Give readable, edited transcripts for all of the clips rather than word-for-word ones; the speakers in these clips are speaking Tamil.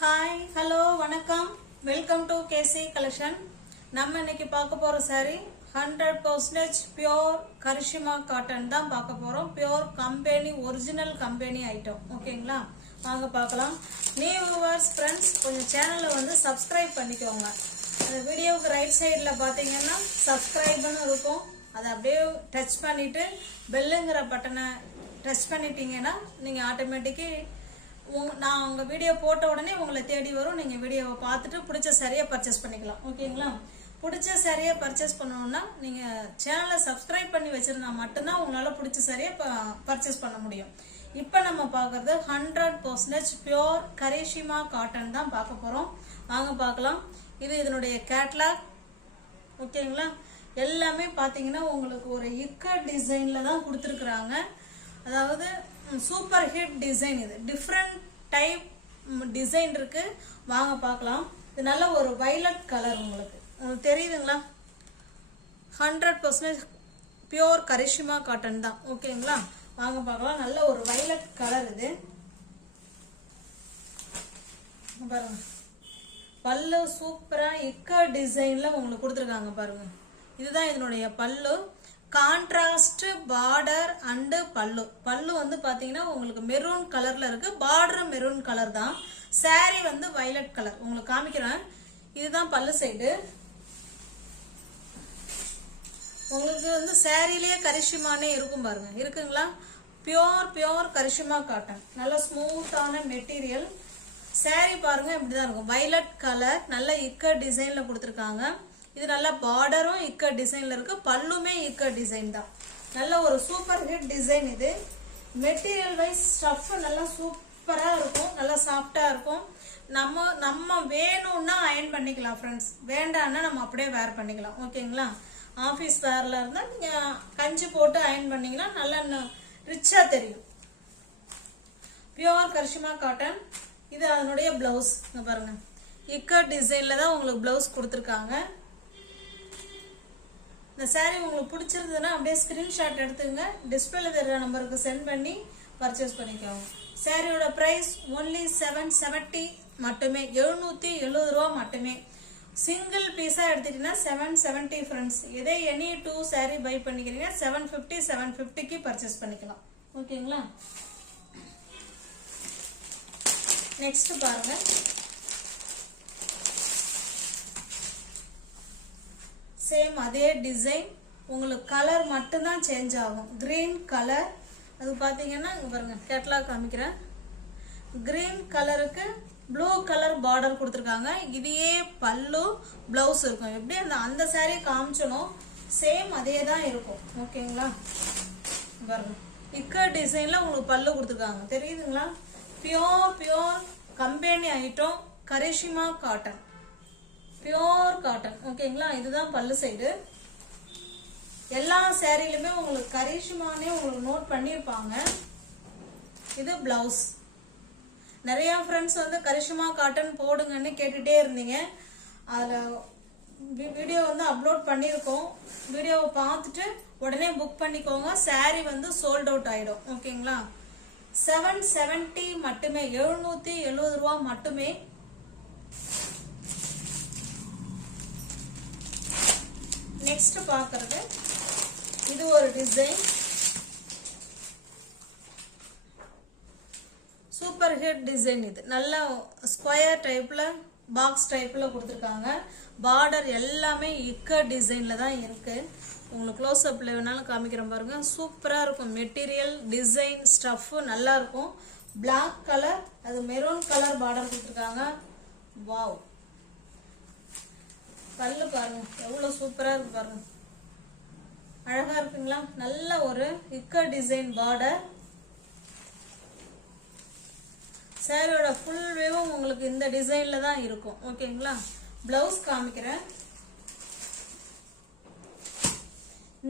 ஹாய் ஹலோ வணக்கம் வெல்கம் டு கேசி கலெக்ஷன். நம்ம இன்னைக்கு பார்க்க போகிற சாரீ 100% பியோர் கரிஷ்மா காட்டன் தான் பார்க்க போகிறோம். Pure company original company item. ஓகேங்களா, வாங்க பார்க்கலாம். நியூ வியூவர்ஸ் ஃப்ரெண்ட்ஸ் கொஞ்சம் சேனலை வந்து சப்ஸ்கிரைப் பண்ணிக்கோங்க. அந்த வீடியோவுக்கு ரைட் சைடில் பார்த்தீங்கன்னா சப்ஸ்கிரைப்னு இருக்கும். அதை அப்படியே டச் பண்ணிவிட்டு பெல்லுங்கிற பட்டனை டச் பண்ணிட்டீங்கன்னா நீங்கள் ஆட்டோமேட்டிக்கு நான் உங்கள் வீடியோ போட்ட உடனே உங்களை தேடி வரும். நீங்கள் வீடியோவை பார்த்துட்டு பிடிச்ச சரியாக பர்ச்சேஸ் பண்ணிக்கலாம். ஓகேங்களா, பிடிச்ச சரியாக பர்ச்சேஸ் பண்ணணுன்னா நீங்கள் சேனலை சப்ஸ்கிரைப் பண்ணி வச்சுருந்தா மட்டும்தான் உங்களால் பிடிச்ச சரியாக பர்ச்சேஸ் பண்ண முடியும். இப்போ நம்ம பார்க்குறது 100% பியோர் கரிஷ்மா காட்டன் தான் பார்க்க போகிறோம். வாங்க பார்க்கலாம். இது இதனுடைய கேட்லாக். ஓகேங்களா, எல்லாமே பார்த்தீங்கன்னா உங்களுக்கு ஒரு இக்கட் டிசைனில் தான் கொடுத்துருக்குறாங்க. அதாவது சூப்பர் ஹிட் டிசைன். இது டிஃப்ரெண்ட் டைப் டிசைன் இருக்கு. வாங்க பார்க்கலாம். இது நல்ல ஒரு வைலட் கலர். உங்களுக்கு தெரியுதுங்களா? 100% பியோர் கரிஷ்மா காட்டன் தான். ஓகேங்களா, வாங்க பார்க்கலாம். நல்ல ஒரு வைலட் கலர். இது பாருங்க, பல்லு சூப்பரா இக்க டிசைன்ல உங்களுக்கு கொடுத்துருக்காங்க. பாருங்க, இதுதான் இதனுடைய பல்லு. கான்ட்ராஸ்ட் பார்டர் அண்டு பல்லு வந்து பாத்தீங்கன்னா உங்களுக்கு மெரூன் கலர்ல இருக்கு. பார்டர் மெரூன் கலர் தான். சாரி வந்து வயலட் கலர். உங்களுக்கு காமிக்கிறேன். இதுதான் பல்லு சைடு. உங்களுக்கு வந்து சாரிலேயே கரிஷ்மானே இருக்கும். பாருங்க, இருக்குங்களா? Pure Karishma cotton. நல்ல ஸ்மூத்தான மெட்டீரியல். சாரி பாருங்க இப்படிதான் இருக்கும். வயலட் கலர் நல்ல இக்க டிசைன்ல கொடுத்துருக்காங்க. இது நல்ல பார்டரும் இக்க டிசைன்ல இருக்கு. பல்லுமே இக்க டிசைன் தான். நல்ல ஒரு சூப்பர் ஹிட் டிசைன். இது மெட்டீரியல் வைஸ் ஸ்டஃப் நல்லா சூப்பரா இருக்கும். நல்லா சாஃப்டா இருக்கும். நம்ம வேணும்னா அயன் பண்ணிக்கலாம் ஃப்ரெண்ட்ஸ். வேண்டாம்னா நம்ம அப்படியே வேர் பண்ணிக்கலாம். ஓகேங்களா, ஆஃபீஸ் வேர்ல இருந்தா நீங்க கஞ்சி போட்டு அயன் பண்ணீங்கன்னா நல்லா ரிச்சா தெரியும். Pure Karishma cotton. இது அதனுடைய பிளவுஸ். பாருங்க, இக்க டிசைன்ல தான் உங்களுக்கு பிளவுஸ் கொடுத்துருக்காங்க. இந்த சாரீ உங்களுக்கு பிடிச்சிருந்ததுன்னா அப்படியே ஸ்கிரீன்ஷாட் எடுத்துங்க. டிஸ்பிளேல தெரியுற நம்பருக்கு சென்ட் பண்ணி பர்ச்சேஸ் பண்ணிக்கோங்க. சாரியோட பிரைஸ் ஒன்லி 770 மட்டுமே. 770 ரூபா மட்டுமே. சிங்கிள் பீஸா எடுத்துட்டீங்கன்னா 770 ஃப்ரெண்ட்ஸ். இதே எனி 2 சாரீ பை பண்ணிக்கிறீங்க 750க்கு பர்ச்சேஸ் பண்ணிக்கலாம். ஓகேங்களா, நெக்ஸ்ட் பாருங்க. சேம் அதே டிசைன். உங்களுக்கு கலர் மட்டும்தான் சேஞ்ச் ஆகும். Green colour. அது பார்த்தீங்கன்னா இங்கே பாருங்க, கேட்லாக் காமிக்கிறேன். கிரீன் கலருக்கு ப்ளூ கலர் பார்டர் கொடுத்துருக்காங்க. இதையே பல்லு பிளவுஸ் இருக்கும். எப்படி அந்த சாரீ காமிச்சனோ சேம் அதே தான் இருக்கும். ஓகேங்களா, பாருங்க, இக்க டிசைன்ல உங்களுக்கு பல்லு கொடுத்துருக்காங்க. தெரியுதுங்களா? Pure company item Karishma cotton. Pure cotton. ஓகேங்களா, இதுதான் பல்லு சைடு. எல்லா சாரிலுமே உங்களுக்கு கரிஷ்மானே உங்களுக்கு நோட் பண்ணிருப்பாங்க. இது பிளவுஸ். நிறைய ஃப்ரெண்ட்ஸ் வந்து கரிஷ்மா காட்டன் போடுங்கன்னு கேட்டுட்டே இருந்தீங்க. அதுல வீடியோ வந்து அப்லோட் பண்ணிருக்கோம். வீடியோவை பார்த்துட்டு உடனே புக் பண்ணிக்கோங்க. சாரி வந்து சோல்ட் அவுட் ஆயிடும். ஓகேங்களா, 770 மட்டுமே. 770 ரூபா மட்டுமே. நெக்ஸ்ட் பாக்குறது இது ஒரு டிசைன். Super hit design. இது நல்ல ஸ்கொயர் டைப்ல பாக்ஸ் டைப்ல கொடுத்துருக்காங்க. பார்டர் எல்லாமே இக்க டிசைன்ல தான் இருக்கு. உங்களுக்கு க்ளோஸ் அப்ல வேணாலும் காமிக்கிறேன் பாருங்க. சூப்பரா இருக்கும். மெட்டீரியல் டிசைன் ஸ்டஃப் நல்லா இருக்கும். பிளாக் கலர், அது மெரூன் கலர் பார்டர் கொடுத்துருக்காங்க. வாவ், பல்லு பாருங்க எவ்வளவு சூப்பரா இருக்கு. பாருங்க, அழகா இருக்குங்களா? நல்ல ஒரு இக்க டிசைன் பார்டர். சாரியோட ஃபுல் வேவும் உங்களுக்கு இந்த டிசைன்ல தான் இருக்கும். ஓகேங்களா, பிளவுஸ் காமிக்கிறேன்.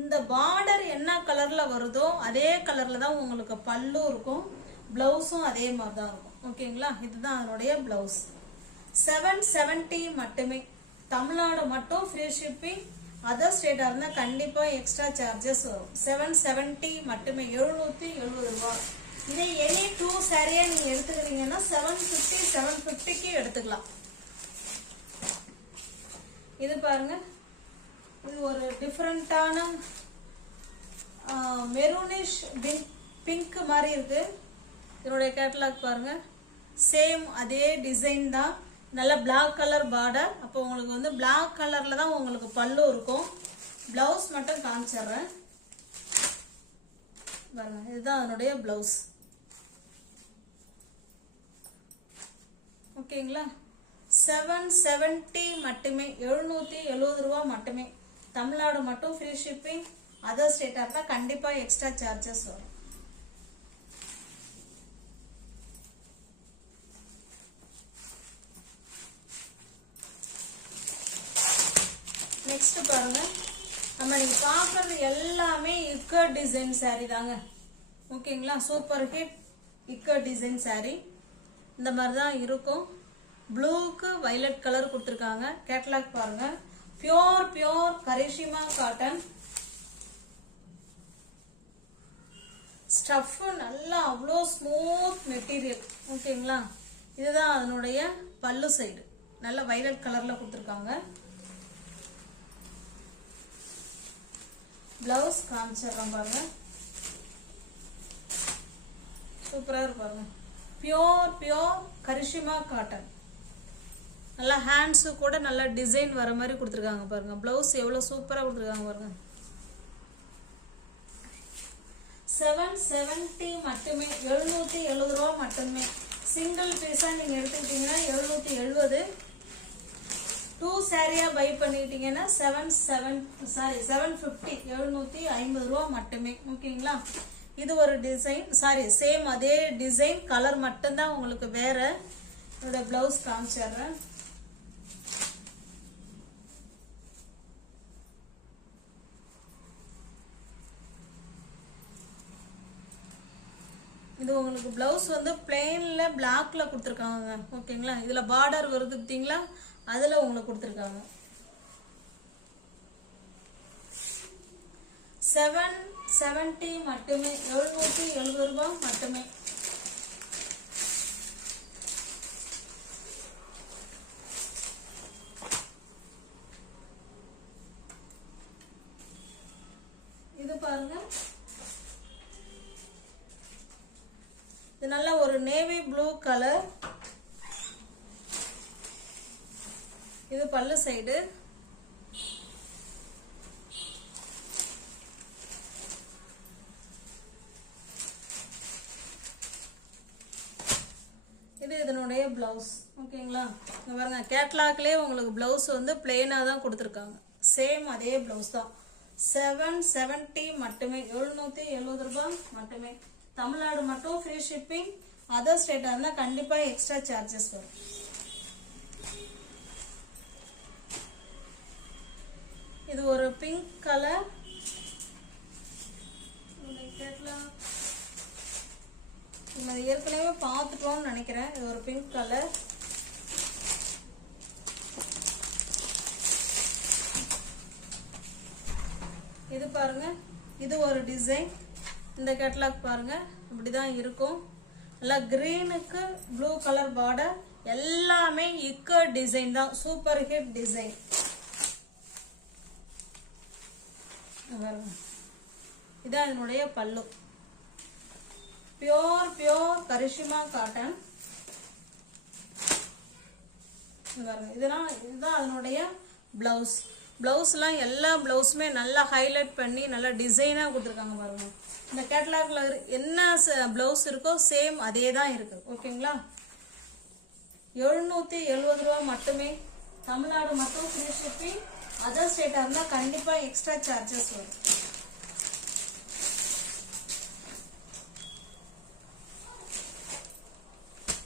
இந்த பார்டர் என்ன கலர்ல வருதோ அதே கலர்ல தான் உங்களுக்கு பல்லு இருக்கும். பிளவுஸும் அதே மாதிரி தான் இருக்கும். ஓகேங்களா, இதுதான் அதனுடைய பிளவுஸ். 770 மட்டுமே. தமிழ்நாடு மட்டும் ஃப்ரீ ஷிப்பிங். அதர் ஸ்டேட்டா இருந்தா கண்டிப்பா எக்ஸ்ட்ரா சார்ஜஸ் வரும். 770 மட்டுமே. 770 ரூபாய். இதே எனி 2 சாரியா நீங்க எடுத்துக்கிறீங்கன்னா 750 750க்கு எடுத்துக்கலாம். இது பாருங்க, இது ஒரு டிஃபரெண்டான மெரூனிஷ் பிங்க் மாதிரி இருக்கு. இதனுடைய கேட்டலாக் பாருங்க, சேம் அதே டிசைன் தான், நல்ல பிளாக் கலர் பார்டர். அப்போ உங்களுக்கு வந்து பிளாக் கலர்ல தான் உங்களுக்கு பல்லு இருக்கும். பிளவுஸ் மட்டும் காமிச்சிடுறேன் பாருங்க, இதுதான் அதனுடைய பிளவுஸ். ஓகேங்களா? 770 மட்டுமே, 770 ரூபா மட்டுமே. தமிழ்நாடு மட்டும் ஃப்ரீ ஷிப்பிங். அதர் ஸ்டேட்டா இருந்தா கண்டிப்பா எக்ஸ்ட்ரா சார்ஜஸ் வரும். நெக்ஸ்ட் பாருங்க, நம்ம நீங்க பாக்குறது எல்லாமே இக்கட் டிசைன் saree தாங்க. ஓகேங்களா? Super hit ikat design saree. இந்த மாதிரி தான் இருக்கும். ப்ளூக்கு வயலட் கலர் கொடுத்துருக்காங்க. கேட்டலாக் பாருங்க, பியோர் கரிஷ்மா காட்டன். ஸ்டஃப் நல்லா அவ்வளோ ஸ்மூத் மெட்டீரியல். ஓகேங்களா? இதுதான் அதனுடைய பல்லு சைடு, நல்ல வயலட் கலர்ல கொடுத்துருக்காங்க. பிளவுஸ் காமிச்சிடுறோம் பாருங்க, சூப்பரா இருக்கு பாருங்க. Pure Karishma cotton. நல்லா ஹேண்ட்ஸ் கூட நல்ல டிசைன் வர மாதிரி கொடுத்துருக்காங்க பாருங்க. பிளவுஸ் எவ்வளவு சூப்பரா கொடுத்துருக்காங்க பாருங்க. 770 மட்டுமே, 770 ரூபா மட்டுமே. சிங்கிள் பீஸா நீங்க எடுத்துக்கிட்டீங்கன்னா 770. 2 சாரியா பை பண்ணிட்டீங்கன்னா 750, 750 ரூபா மட்டுமே. ஓகேங்களா? இது ஒரு டிசைன், சேம் அதே டிசைன், கலர் மட்டும்தான் உங்களுக்கு வேற. இதோட பிளவுஸ் காமிச்சிடுறேன். இது உங்களுக்கு பிளவுஸ் வந்து பிளெயின்ல பிளாக்ல கொடுத்துருக்காங்க. ஓகேங்களா? இதுல பார்டர் வருது பார்த்தீங்களா, அதுல உங்களுக்கு கொடுத்துருக்காங்க. 770 மட்டுமே, 770 ரூபாய் மட்டுமே. இது பாருங்க, இது நல்ல ஒரு நேவி ப்ளூ கலர். இது பல்லு சைடு. இது இதனுடைய பிளவுஸ். ஓகேங்களா? இங்க பாருங்க, கேட்லாக்லயே உங்களுக்கு பிளவுஸ் வந்து பிளெயினா தான் கொடுத்துருக்காங்க. சேம் அதே பிளவுஸ் தான். 770 மட்டுமே, 770 ரூபாய் மட்டுமே. தமிழ்நாடு மட்டும் ஃப்ரீ ஷிப்பிங். அதர் ஸ்டேட்டா இருந்தா கண்டிப்பா எக்ஸ்ட்ரா சார்ஜஸ் வரும். இது ஒரு பிங்க் கலர். நம்ம ஏற்கனவே பார்த்துட்டோம்னு நினைக்கிறேன். இது ஒரு பிங்க் கலர். இது பாருங்க, இது ஒரு டிசைன். இந்த கேட்டலாக் பாருங்க, இப்படிதான் இருக்கும். நல்லா கிரீனுக்கு ப்ளூ கலர் பார்டர். எல்லாமே இக்கட் டிசைன் தான், சூப்பர் ஹிட் டிசைன். இதான் இதனுடைய பல்லு. Pure Karishma cotton. இதுதான் அதனுடைய பிளவுஸ். பிளவுஸ்லாம் எல்லா பிளவுஸுமே நல்லா ஹைலைட் பண்ணி நல்லா டிசைனா கொடுத்துருக்காங்க பாருங்க. இந்த கேட்டலாக்ல என்ன பிளவுஸ் இருக்கோ சேம் அதே தான் இருக்கு. ஓகேங்களா? 770 ரூபா மட்டுமே. தமிழ்நாடு மட்டும் ஃப்ரீ ஷிப்பிங். அதர் ஸ்டேட்டா இருந்தா கண்டிப்பா எக்ஸ்ட்ரா சார்ஜஸ் வரும்.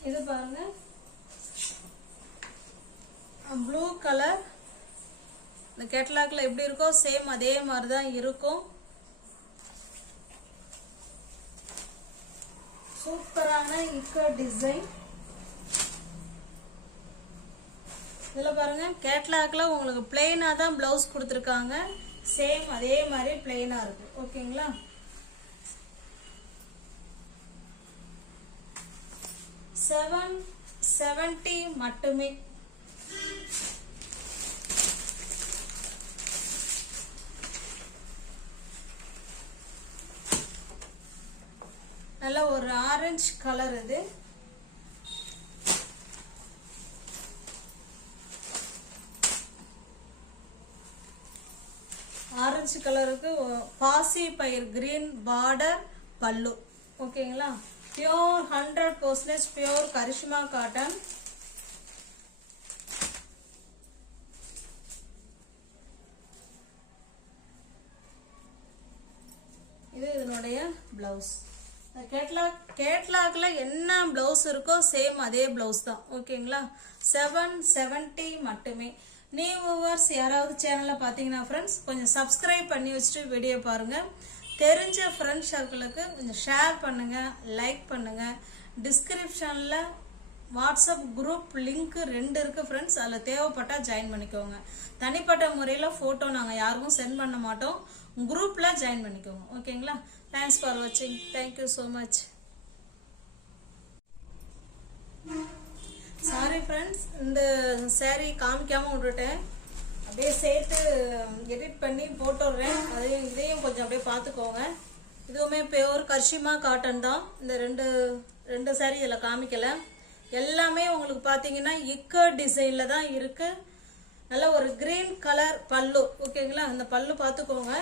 இது பாருங்க, ப்ளூ கலர். இந்த கேட்டலாக்ல எப்படி இருக்கோ சேம் அதே மாதிரி தான் இருக்கும். சூப்பரான இக்கட் டிசைன். இதுல பாருங்க, கேட்டலாக்ல உங்களுக்கு பிளெயினா தான் பிளவுஸ் கொடுத்துருக்காங்க. சேம் அதே மாதிரி பிளெயினா இருக்கு. ஓகேங்களா? 770 மட்டுமே. நல்ல ஒரு ஆரஞ்சு கலர் இது. ஆரஞ்சு கலருக்கு பாசி பயிர் கிரீன் பார்டர் பல்லு. ஓகேங்களா? Pure 100% pure Karishma cotton. இது இதனுடைய பிளவுஸ். கேட்லாக்ல என்ன பிளவுஸ் இருக்கோ சேம் அதே பிளவுஸ் தான். ஓகேங்களா? 770 மட்டுமே. நியூ வியூவர்ஸ் யாராவது சேனலை பார்த்தீங்கன்னா ஃப்ரெண்ட்ஸ் கொஞ்சம் சப்ஸ்கிரைப் பண்ணி வச்சுட்டு வீடியோ பாருங்க. தெரிஞ்ச ஃப்ரெண்ட்ஸ் சர்க்கிளுக்கு கொஞ்சம் ஷேர் பண்ணுங்க, லைக் பண்ணுங்க. டிஸ்கிரிப்ஷன்ல வாட்ஸ்அப் குரூப் லிங்க் 2 இருக்கு ஃப்ரெண்ட்ஸ். அதில் தேவைப்பட்டா ஜாயின் பண்ணிக்கோங்க. தனிப்பட்ட முறையில் ஃபோட்டோ நாங்கள் யாருக்கும் சென்ட் பண்ண மாட்டோம். குரூப்பில் ஜாயின் பண்ணிக்கோங்க. ஓகேங்களா? தேங்க்ஸ் ஃபார் வாட்சிங். Thank you so much. Sorry friends, இந்த saree காமிக்காம விட்டுட்டேன். அப்படியே சேர்த்து எடிட் பண்ணி போட்டுடுறேன். இதையும் கொஞ்சம் அப்படியே பார்த்துக்கோங்க. இதுவுமே பியோர் கரிஷ்மா காட்டன் தான். இந்த ரெண்டு saree இதில் காமிக்கல. எல்லாமே உங்களுக்கு பார்த்தீங்கன்னா இக்கட் டிசைனில் தான் இருக்கு. நல்ல ஒரு கிரீன் கலர் பல்லு. ஓகேங்களா? அந்த பல்லு பார்த்துக்கோங்க.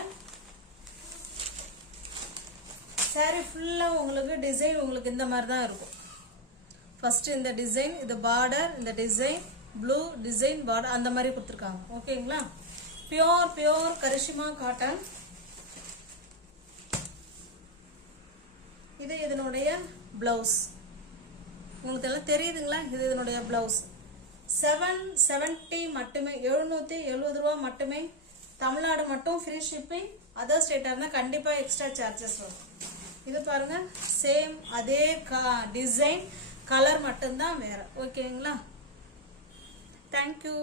saree ஃபுல்லாக உங்களுக்கு டிசைன் உங்களுக்கு இந்த மாதிரி தான் இருக்கும். ஃபர்ஸ்ட் இந்த டிசைன், இது பார்டர், இந்த டிசைன் ப்ளூ டிசைன் பார்டர் அந்த மாதிரி கொடுத்துருக்காங்க. ஓகேங்களா? Pure Karishma cotton. இது இதனுடைய பிளவுஸ். உங்களுக்கு எல்லாம் தெரியுதுங்களா? இது இதனுடைய பிளவுஸ். 770 மட்டுமே. 770 ரூபா மட்டுமே. தமிழ்நாடு மட்டும் ஃப்ரீ ஷிப்பிங். அதர் ஸ்டேட்டாக இருந்தால் கண்டிப்பாக எக்ஸ்ட்ரா சார்ஜஸ் வரும். இது பாருங்க, சேம் அதே டிசைன், கலர் மட்டும்தான் வேற. ஓகேங்களா? தேங்க்யூ.